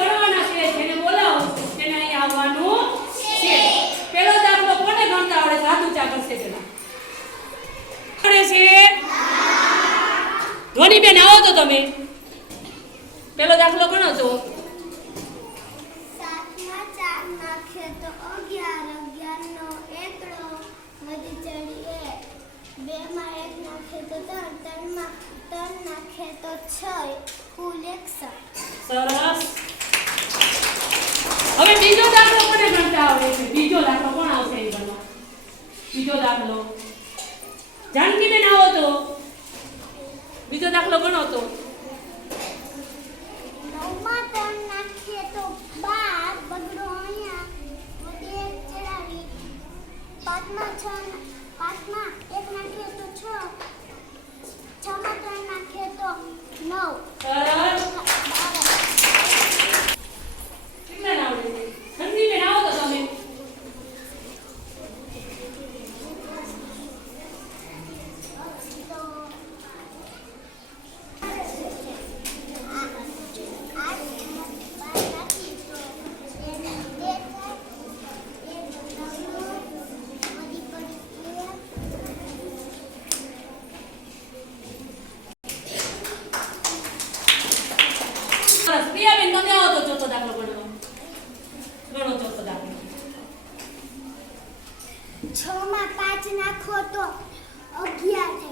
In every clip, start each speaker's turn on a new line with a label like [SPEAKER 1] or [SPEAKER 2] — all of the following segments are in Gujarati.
[SPEAKER 1] ગણવાના છે જેને બોલાવો
[SPEAKER 2] તેને અહીં આવવાનું છે. પહેલો દાખલો કોને ગણતા આવડે છે? ધોની બેન આવો તો તમે. પહેલો દાખલો ગણો તો.
[SPEAKER 1] સરસ. હવે બીજો દાખલો કોને ગણતા આવડે છે? બીજો દાખલો કોણ આવશે એ ગણો બીજો દાખલો. જાનકી બેન આવો તો બીજો દાખલો ગણો તો.
[SPEAKER 2] પાંચમા છ છ માં પાંચ નાખો તો અગિયાર થાય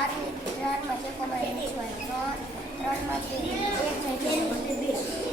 [SPEAKER 2] ચાર ત્રણ વચ્ચે કોબળની સ્વયંનો ત્રણ વચ્ચે એક જગ્યાએ